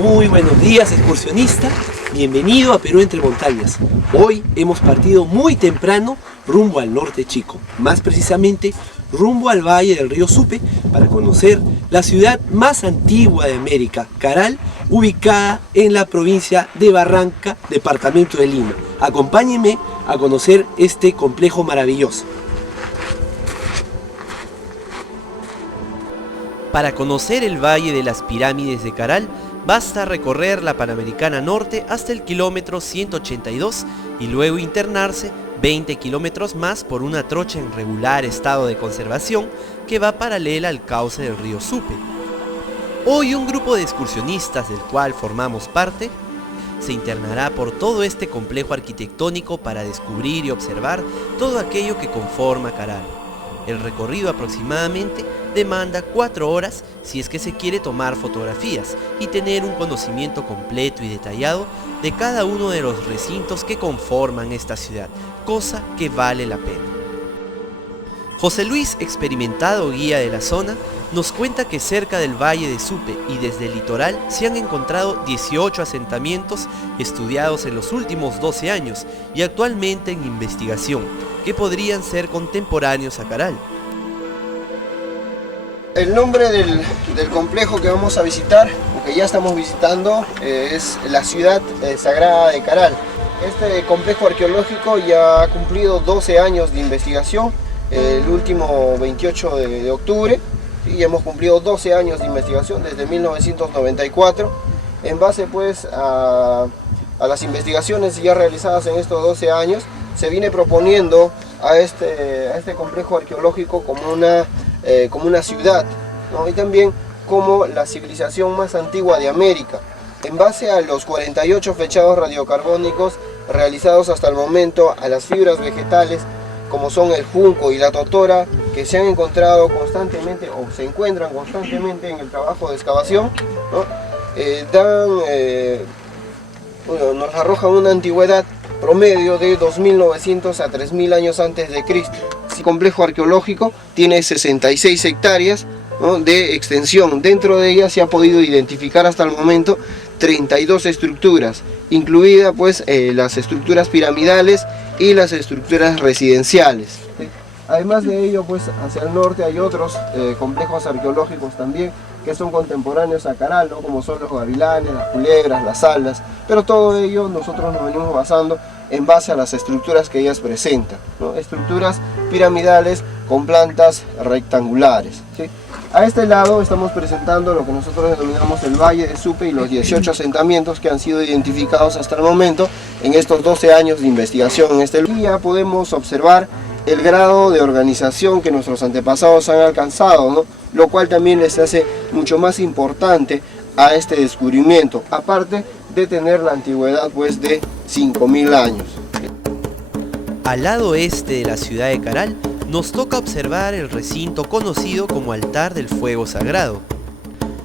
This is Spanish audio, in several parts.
Muy buenos días, excursionista. Bienvenido a Perú entre montañas. Hoy hemos partido muy temprano rumbo al norte chico, más precisamente rumbo al valle del río Supe para conocer la ciudad más antigua de América, Caral, ubicada en la provincia de Barranca, departamento de Lima. Acompáñenme a conocer este complejo maravilloso. Para conocer el Valle de las Pirámides de Caral, basta recorrer la Panamericana Norte hasta el kilómetro 182 y luego internarse 20 kilómetros más por una trocha en regular estado de conservación que va paralela al cauce del río Supe. Hoy un grupo de excursionistas del cual formamos parte se internará por todo este complejo arquitectónico para descubrir y observar todo aquello que conforma Caral. El recorrido aproximadamente demanda 4 horas si es que se quiere tomar fotografías y tener un conocimiento completo y detallado de cada uno de los recintos que conforman esta ciudad, cosa que vale la pena. José Luis, experimentado guía de la zona, nos cuenta que cerca del Valle de Supe y desde el litoral se han encontrado 18 asentamientos estudiados en los últimos 12 años y actualmente en investigación, que podrían ser contemporáneos a Caral. El nombre del complejo que vamos a visitar, o que ya estamos visitando, es la ciudad sagrada de Caral. Este complejo arqueológico ya ha cumplido 12 años de investigación, el último 28 de octubre, y hemos cumplido 12 años de investigación desde 1994. En base pues a las investigaciones ya realizadas en estos 12 años, se viene proponiendo a este complejo arqueológico como una ciudad, ¿no? Y también como la civilización más antigua de América. En base a los 48 fechados radiocarbónicos realizados hasta el momento, a las fibras vegetales como son el junco y la totora, que se han encontrado constantemente o se encuentran constantemente en el trabajo de excavación, ¿no? Nos arrojan una antigüedad promedio de 2.900 a 3.000 años antes de Cristo. Este complejo arqueológico tiene 66 hectáreas, ¿no?, de extensión. Dentro de ellas se ha podido identificar hasta el momento 32 estructuras, incluidas pues las estructuras piramidales y las estructuras residenciales. Además de ello, pues hacia el norte hay otros complejos arqueológicos también que son contemporáneos a Caral, ¿no?, como son los gavilanes, las culebras, las aldas, pero todo ello nosotros nos venimos basando en base a las estructuras que ellas presentan, ¿no? Estructuras piramidales con plantas rectangulares, ¿sí? A este lado estamos presentando lo que nosotros denominamos el Valle de Supe y los 18 asentamientos que han sido identificados hasta el momento en estos 12 años de investigación en este lugar. Y ya podemos observar el grado de organización que nuestros antepasados han alcanzado, ¿no?, lo cual también les hace mucho más importante a este descubrimiento, aparte de tener la antigüedad pues de 5.000 años. Al lado este de la ciudad de Caral nos toca observar el recinto conocido como Altar del Fuego Sagrado.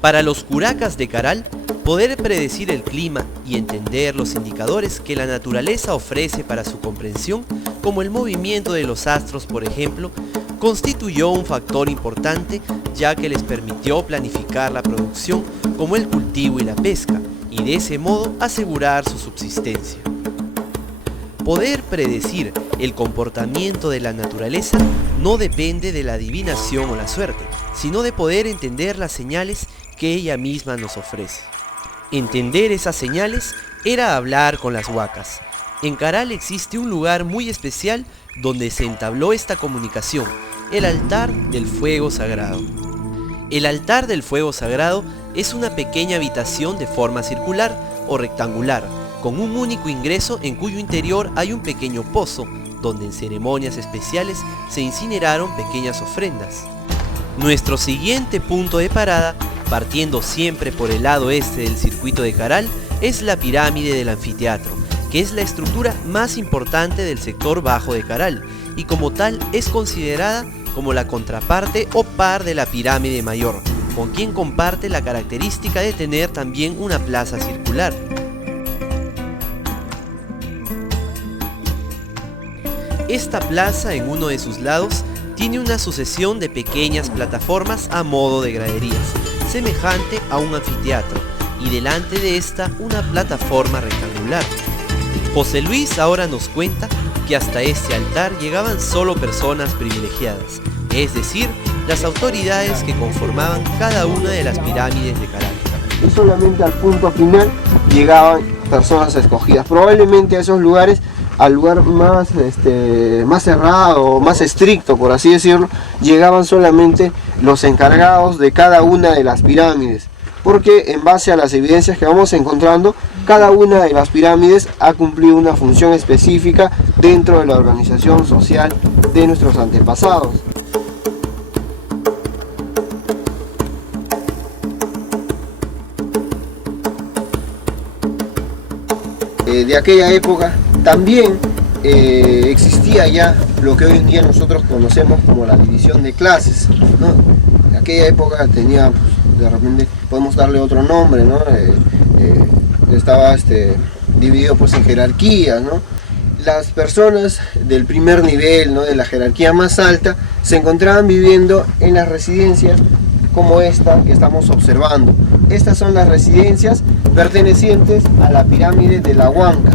Para los curacas de Caral, poder predecir el clima y entender los indicadores que la naturaleza ofrece para su comprensión, como el movimiento de los astros por ejemplo, constituyó un factor importante ya que les permitió planificar la producción como el cultivo y la pesca, y de ese modo asegurar su subsistencia. Poder predecir el comportamiento de la naturaleza no depende de la adivinación o la suerte, sino de poder entender las señales que ella misma nos ofrece. Entender esas señales era hablar con las huacas. En Caral existe un lugar muy especial donde se entabló esta comunicación, el Altar del Fuego Sagrado. El Altar del Fuego Sagrado es una pequeña habitación de forma circular o rectangular, con un único ingreso en cuyo interior hay un pequeño pozo, donde en ceremonias especiales se incineraron pequeñas ofrendas. Nuestro siguiente punto de parada, partiendo siempre por el lado este del circuito de Caral, es la pirámide del anfiteatro, que es la estructura más importante del sector bajo de Caral, y como tal es considerada como la contraparte o par de la pirámide mayor, con quien comparte la característica de tener también una plaza circular. Esta plaza en uno de sus lados tiene una sucesión de pequeñas plataformas a modo de graderías, semejante a un anfiteatro, y delante de esta una plataforma rectangular. José Luis ahora nos cuenta que hasta este altar llegaban solo personas privilegiadas, es decir, las autoridades que conformaban cada una de las pirámides de Caral. Y solamente al punto final llegaban personas escogidas, probablemente a esos lugares, al lugar más cerrado, más estricto, por así decirlo, llegaban solamente los encargados de cada una de las pirámides, porque en base a las evidencias que vamos encontrando, cada una de las pirámides ha cumplido una función específica dentro de la organización social de nuestros antepasados. De aquella época también existía ya lo que hoy en día nosotros conocemos como la división de clases, ¿no? En aquella época tenía, pues, de repente podemos darle otro nombre, ¿no? Estaba dividido pues en jerarquías, ¿no? Las personas del primer nivel, ¿no? De la jerarquía más alta, se encontraban viviendo en las residencias como esta que estamos observando. Estas son las residencias pertenecientes a la pirámide de la Huanca.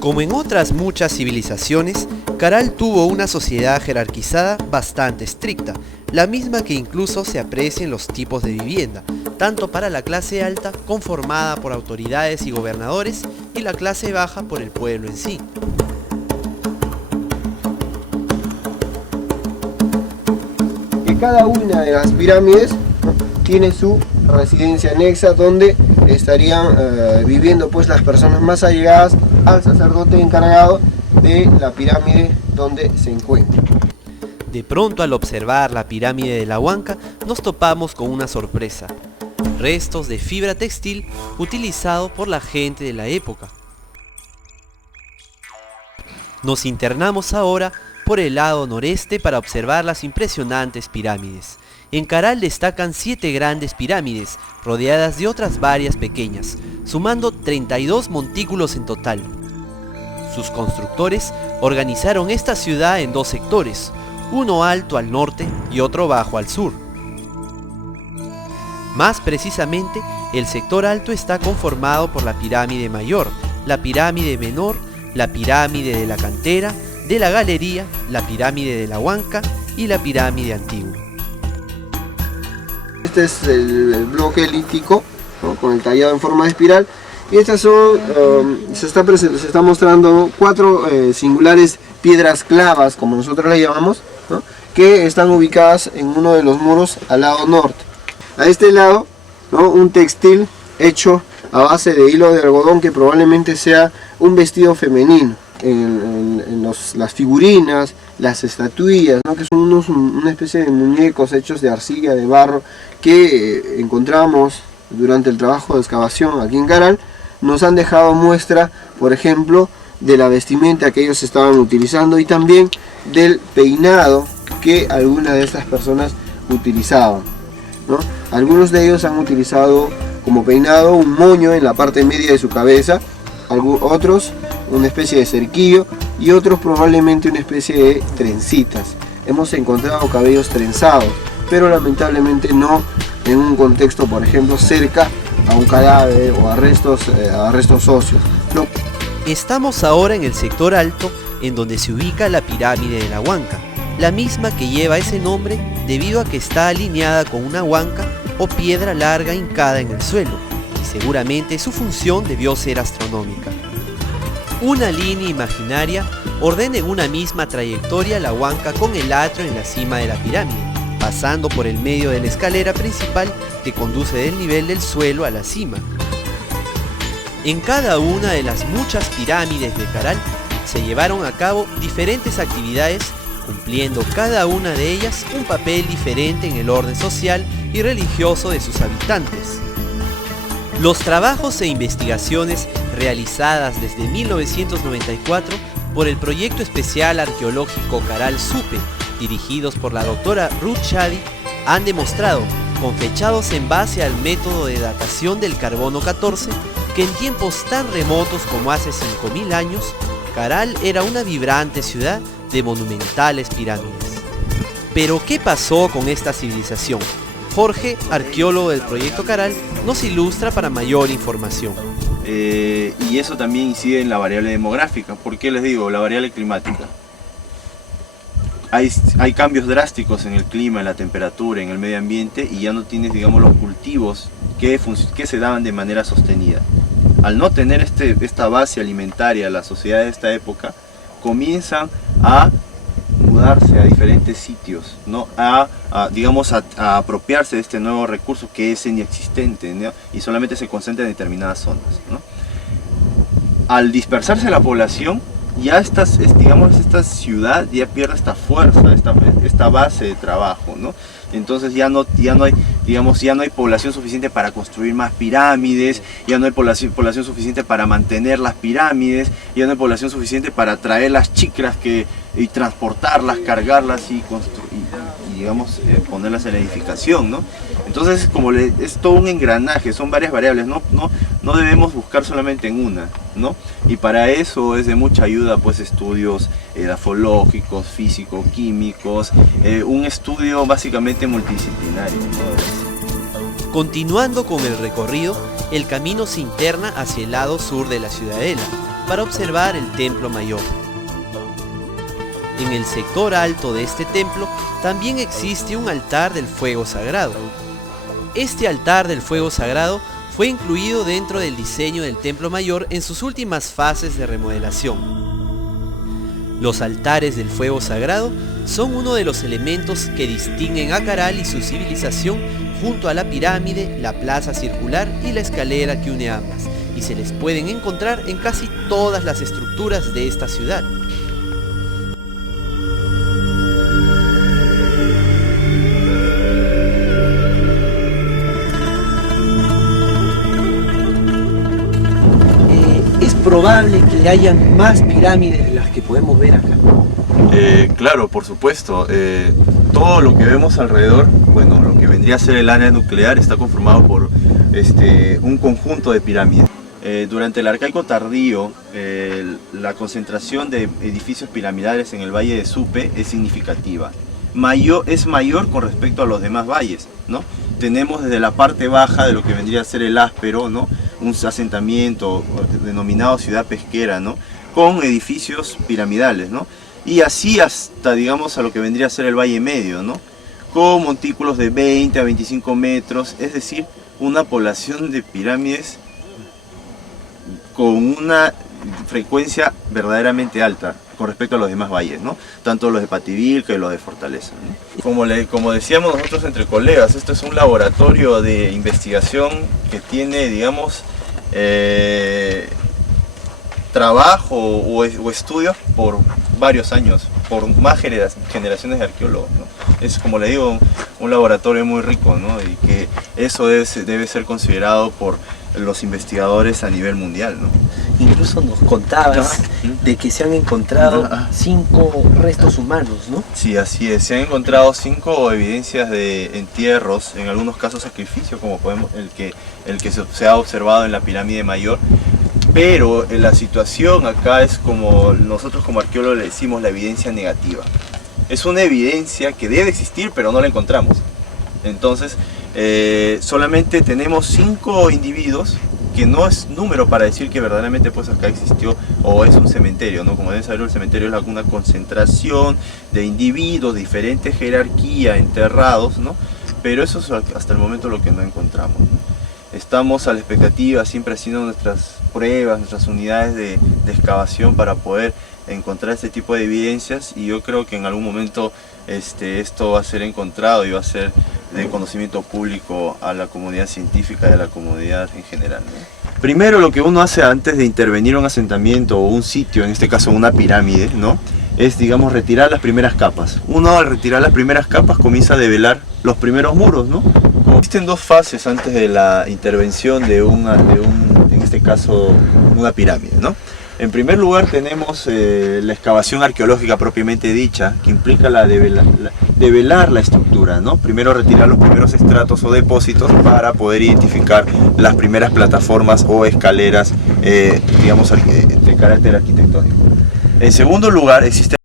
Como en otras muchas civilizaciones, Caral tuvo una sociedad jerarquizada bastante estricta, la misma que incluso se aprecia en los tipos de vivienda, tanto para la clase alta, conformada por autoridades y gobernadores, y la clase baja por el pueblo en sí. Que cada una de las pirámides, ¿no? Tiene su residencia anexa donde estarían viviendo pues las personas más allegadas al sacerdote encargado de la pirámide donde se encuentra. De pronto, al observar la pirámide de la Huanca, nos topamos con una sorpresa: restos de fibra textil utilizado por la gente de la época. Nos internamos ahora por el lado noreste para observar las impresionantes pirámides. En Caral destacan 7 grandes pirámides, rodeadas de otras varias pequeñas, sumando 32 montículos en total. Sus constructores organizaron esta ciudad en 2 sectores, uno alto al norte y otro bajo al sur. Más precisamente, el sector alto está conformado por la pirámide mayor, la pirámide menor, la pirámide de la cantera, de la galería, la pirámide de la Huanca y la pirámide antigua. Este es el bloque elíptico, ¿no? Con el tallado en forma de espiral, y estas son, se está mostrando 4 singulares piedras clavas, como nosotros las llamamos, ¿no? Que están ubicadas en uno de los muros al lado norte. A este lado, ¿no? Un textil hecho a base de hilo de algodón que probablemente sea un vestido femenino. Las figurinas, las estatuillas, ¿no? Que son una especie de muñecos hechos de arcilla, de barro, que encontramos durante el trabajo de excavación aquí en Caral, nos han dejado muestra, por ejemplo, de la vestimenta que ellos estaban utilizando y también del peinado que algunas de estas personas utilizaban, ¿no? Algunos de ellos han utilizado como peinado un moño en la parte media de su cabeza, otros una especie de cerquillo y otros probablemente una especie de trencitas. Hemos encontrado cabellos trenzados, pero lamentablemente no en un contexto, por ejemplo, cerca a un cadáver o a restos óseos. No. Estamos ahora en el sector alto, en donde se ubica la pirámide de la Huanca, la misma que lleva ese nombre debido a que está alineada con una huanca o piedra larga hincada en el suelo, y seguramente su función debió ser astronómica. Una línea imaginaria ordena en una misma trayectoria la huanca con el atrio en la cima de la pirámide, pasando por el medio de la escalera principal que conduce del nivel del suelo a la cima. En cada una de las muchas pirámides de Caral se llevaron a cabo diferentes actividades, cumpliendo cada una de ellas un papel diferente en el orden social y religioso de sus habitantes. Los trabajos e investigaciones realizadas desde 1994 por el Proyecto Especial Arqueológico Caral Supe, dirigidos por la doctora Ruth Shady, han demostrado, con fechados en base al método de datación del carbono 14, que en tiempos tan remotos como hace 5000 años, Caral era una vibrante ciudad de monumentales pirámides. Pero ¿qué pasó con esta civilización? Jorge, arqueólogo del Proyecto Caral, nos ilustra para mayor información. Y eso también incide en la variable demográfica. ¿Por qué les digo? La variable climática. Hay cambios drásticos en el clima, en la temperatura, en el medio ambiente, y ya no tienes, digamos, los cultivos que se daban de manera sostenida. Al no tener esta base alimentaria, las sociedades de esta época comienzan a mudarse a diferentes sitios, ¿no? Digamos, a apropiarse de este nuevo recurso que es inexistente, ¿no? Y solamente se concentra en determinadas zonas, ¿no? Al dispersarse la población, ya esta ciudad ya pierde esta fuerza, esta base de trabajo, ¿no? Entonces ya no hay población suficiente para construir más pirámides, ya no hay población suficiente para mantener las pirámides, ya no hay población suficiente para traer las chicras y transportarlas, cargarlas y digamos, ponerlas en la edificación, ¿no? Entonces, es todo un engranaje, son varias variables, no debemos buscar solamente en una, ¿no? Y para eso es de mucha ayuda, pues, estudios edafológicos, físico-químicos, un estudio básicamente multidisciplinario, ¿no? Continuando con el recorrido, el camino se interna hacia el lado sur de la ciudadela para observar el Templo Mayor. En el sector alto de este templo también existe un altar del fuego sagrado. Este altar del fuego sagrado fue incluido dentro del diseño del Templo Mayor en sus últimas fases de remodelación. Los altares del fuego sagrado son uno de los elementos que distinguen a Caral y su civilización junto a la pirámide, la plaza circular y la escalera que une ambas, y se les pueden encontrar en casi todas las estructuras de esta ciudad. ¿Es probable que hayan más pirámides de las que podemos ver acá? Claro, por supuesto. Todo lo que vemos alrededor, bueno, lo que vendría a ser el área nuclear, está conformado por un conjunto de pirámides. Durante el Arcaico tardío, la concentración de edificios piramidales en el Valle de Supe es significativa. Es mayor con respecto a los demás valles, ¿no? Tenemos desde la parte baja de lo que vendría a ser el Áspero, ¿no? Un asentamiento denominado ciudad pesquera, ¿no? Con edificios piramidales, ¿no? Y así hasta, digamos, a lo que vendría a ser el Valle Medio, ¿no? Con montículos de 20 a 25 metros, es decir, una población de pirámides con una frecuencia verdaderamente alta con respecto a los demás valles, ¿no? Tanto los de Pativilca y los de Fortaleza, ¿no? Como decíamos nosotros entre colegas, esto es un laboratorio de investigación que tiene, digamos, trabajo o estudios por varios años, por más generaciones de arqueólogos, ¿no? Es, como le digo, un laboratorio muy rico, ¿no? Y que eso debe ser considerado por los investigadores a nivel mundial, ¿no? Incluso nos contabas de que se han encontrado 5 restos humanos, ¿no? Sí, así es. Se han encontrado 5 evidencias de entierros, en algunos casos sacrificios, como el que se ha observado en la pirámide mayor. Pero la situación acá es, como nosotros como arqueólogos le decimos, la evidencia negativa. Es una evidencia que debe existir, pero no la encontramos. Entonces, solamente tenemos 5 individuos, que no es número para decir que verdaderamente pues acá existió o es un cementerio, ¿no? Como deben saber, el cementerio es una concentración de individuos de diferente jerarquía enterrados, ¿no? Pero eso es hasta el momento lo que no encontramos, ¿no? Estamos a la expectativa, siempre haciendo nuestras pruebas, nuestras unidades de excavación para poder encontrar este tipo de evidencias, y yo creo que en algún momento esto va a ser encontrado y va a ser de conocimiento público a la comunidad científica y a la comunidad en general, ¿no? Primero, lo que uno hace antes de intervenir un asentamiento o un sitio, en este caso una pirámide, ¿no? Es, digamos, retirar las primeras capas. Uno, al retirar las primeras capas, comienza a develar los primeros muros, ¿no? Existen 2 fases antes de la intervención en este caso, una pirámide, ¿no? En primer lugar tenemos la excavación arqueológica propiamente dicha, que implica develar la estructura, ¿no? Primero retirar los primeros estratos o depósitos para poder identificar las primeras plataformas o escaleras, digamos, de carácter arquitectónico. En segundo lugar existe